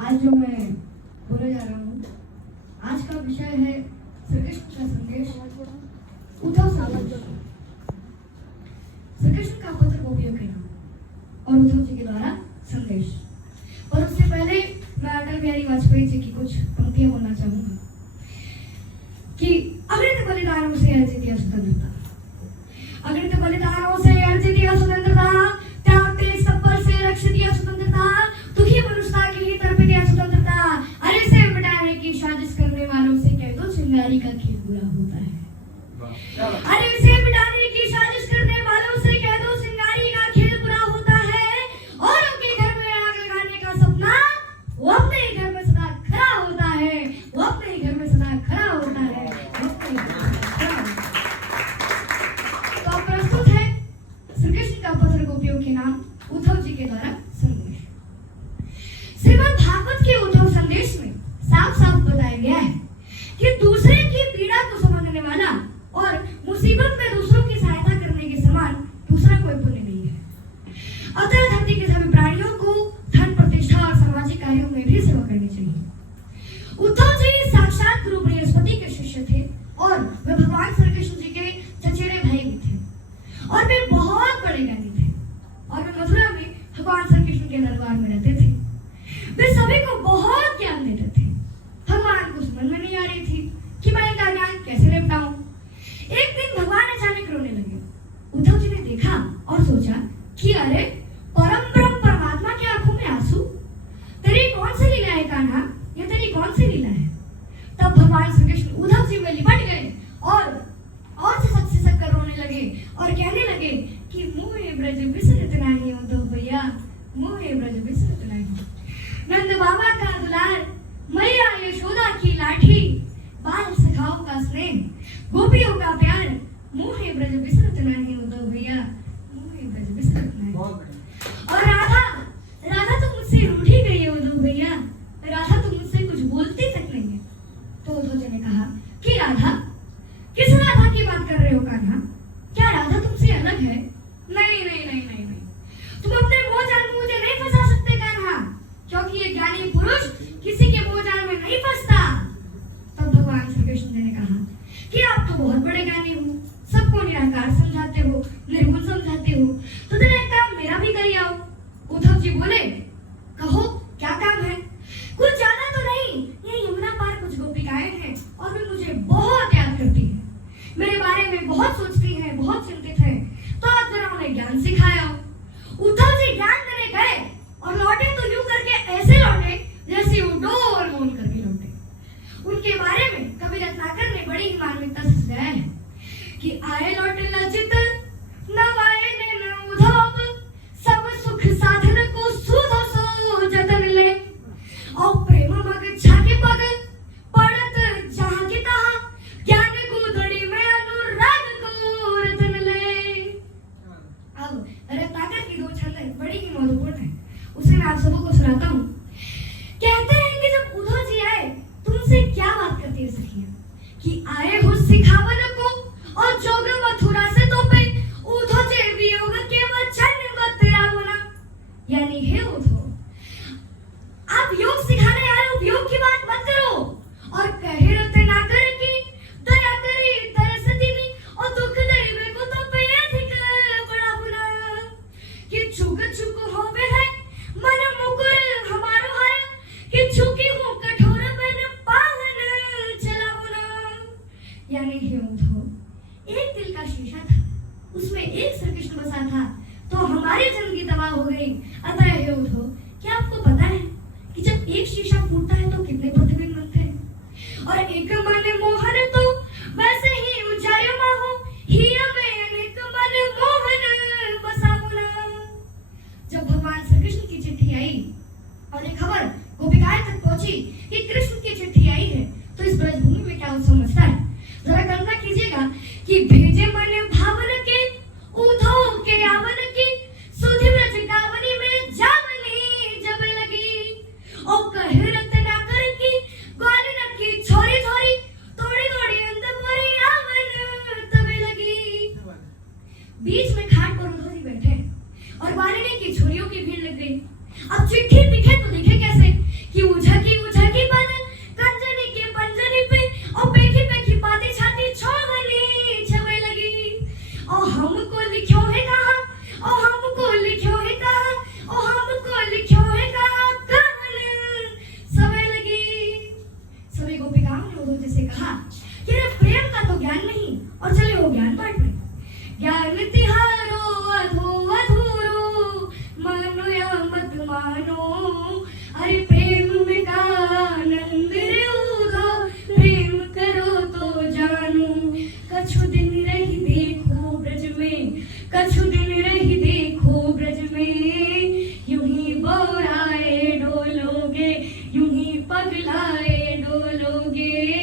आज जो मैं बोलने जा रहा हूँ, आज का विषय है श्री कृष्ण का संदेश, उद्धव संदेश। श्री कृष्ण का पत्र गोपियों के नाम और उद्धव जी के द्वारा संदेश। और उससे पहले मैं अटल बिहारी वाजपेयी जी की कुछ पंक्तियां बोलना चाहूंगा कि अमृत बलिदानों से अर्जित यह स्वतंत्रता, अमृत बलिदानों से अर्जित यह स्वतंत्रता, त्याग तेज तपबल से रक्षित यह स्वतंत्रता, दुखी मनुष्यता के लिए तर्पित यह स्वतंत्रता, अरे से मिटाने की साजिश करने वालों से कह दो चिंगारी का खेल बुरा होता है। अरे से मिटाने की साजिश करने वालों से कह दो चिंगारी का खेल बुरा होता है। और उनके घर में आग लगाने का सपना वो अपने ही घर में सदा खड़ा होता है, वो अपने ही घर में सदा खड़ा होता है। तो अब प्रस्तुत है श्री कृष्ण का पत्र गोपियों के नाम, उद्धव जी के द्वारा संदेश। श्रीमद् भागवत के उद्धव संदेश में साफ साफ बताया गया है कि दूसरे की पीड़ा को समझने वाला और मुसीबत में दूसरों की सहायता करने के समान दूसरा कोई पुण्य नहीं है। अतः धरती के सभी प्राणियों को धन, प्रतिष्ठा और सामाजिक कार्यों में भी सेवा करनी चाहिए। उद्धव जी साक्षात गुरु बृहस्पति के शिष्य थे और वे भगवान श्री कृष्ण जी के चचेरे भाई भी थे और वे बहुत बड़े ज्ञानी थे और वे मथुरा में भगवान श्री कृष्ण के दरबार में रहते थे। वे सभी को बहुत ज्ञान देते थे। भगवान को समझ में नहीं आ रही थी कि मैं इनका ज्ञान कैसे निपटाऊं। एक दिन भगवान अचानक रोने लगे। उद्धव जी ने देखा और सोचा कि अरे परम ब्रह्म परमात्मा की आंखों में आंसू, तेरी कौन सी लीला है कान्हा, ये तेरी कौन सी लीला है। तब भगवान श्री कृष्ण उद्धव जी में लिपट गए और सिसक कर रोने लगे और कहने लगे कि मोहे ब्रज बिसरत नाही उद्धव भैया, मोहे ब्रज बिसरत नाही। नंद बाबा का दुलार, मैया यशोदा की लाठी, बाल सखाओं का स्नेह, गोपियों का प्यार, मोहे ब्रज बिसरत नहीं उद्धव भैया, मोहे ब्रज बिसरत नहीं। और राधा तो मुझसे रूठी गई है उद्धव भैया, राधा तो मुझसे कुछ बोलती तक नहीं है। तो उद्धव जी ने कहा कि राधा, किस राधा की बात कर रहे हो कान्हा, क्या राधा तुमसे अलग है? नहीं नहीं नहीं नहीं नहीं, तुम अपने मोह जाल में मुझे नहीं फंसा सकते कान्हा, क्योंकि ये ज्ञानी पुरुष किसी के मोह जाल में नहीं फंसता। तब भगवान श्री कृष्ण जी ने कहा कि आप तो बहुत बड़े ज्ञानी हो, सबको निराकार समझाते हो, निर्गुण समझाते हो, तो जरा एक काम मेरा भी करिए आओ। उद्धव जी बोले, कहो क्या काम है? कुछ ज्यादा तो नहीं, ये यमुना पार कुछ गोपिकाएं हैं और वे मुझे बहुत याद करती हैं, मेरे बारे में बहुत सोचती हैं, बहुत चिंतित हैं, तो आप जरा उन्हें ज्ञान सिखाया। उद्धव जी ज्ञान देने गए और लौटे तो यूं करके ऐसे लौटे जैसे वो डोल मोल करके लौटे। उनके बारे में कवि रत्नाकर ने बड़ी ही मार्मिकता से सजाया है कि आए लौटे लज्जित नवाए न उद्धव, सब सुख साधन को सुध सो जतन ले, और प्रेम मग छाके पग पड़त जहां की तहां, ज्ञान गुदड़ी में अनुराग को रतन ले। अब रत्नाकर की दो छंद बड़ी ही महत्वपूर्ण है, उसे मैं आप सबों को सुनाता हूँ। कहते हैं कि जब उद्धव जी आए तो उनसे क्या बात करती है सखियां कि आए हो सिखावन को और जोग मथुरा से तो पे उद्धव जी वियोग के वचन बतरावना। यानी हे उद्धव, आप योग सिखाने आए हो, योग की बात मत करो, और कहे रते ना कर की दया करी तरसती नहीं और दुख दरी में को तो पे अधिक बड़ा बुला कि चुक चुक होवे है मन मुकुर हमारो है कि चुकी हूँ कठोर मन पालन चलावना। यानी हे उद्धव, एक दिल का शीशा था, उसमें एक श्री कृष्ण बसा था, तो हमारी जिंदगी तबाह हो गई। अतः हे उद्धव, क्या आपको पता है कि जब एक शीशा फूटता है तो कितने प्रतिबिंब बनते हैं, और एक मन मोहन तो वैसे ही उजायमा हो, हिया में अनेक मन मोहन बसावना। जब भगवान श्री कृष्ण की चिट्ठी आई और ये खबर गोपिकाएं तक पहुंची कि कृष्ण की चिट्ठी आई है, तो इस ब्रजभूमि में क्या उत्सव मचता है। जरा कल्पना कीजिएगा कि भेजे मन भावन के उद्धव के आवन की, सुधि ब्रज गावनी में जावनी जब लगी, और कहे रत्ना कर की ग्वालिन की छोरी छोरी, तोड़ी तोड़ी अंधपुरी आवन तब लगी। बीच में घाट पर उद्धव जी बैठे और ग्वालिनी की छोरियों की भीड़ लग गई। अब चिट्ठी दिखे तो दिखे कैसे कि गे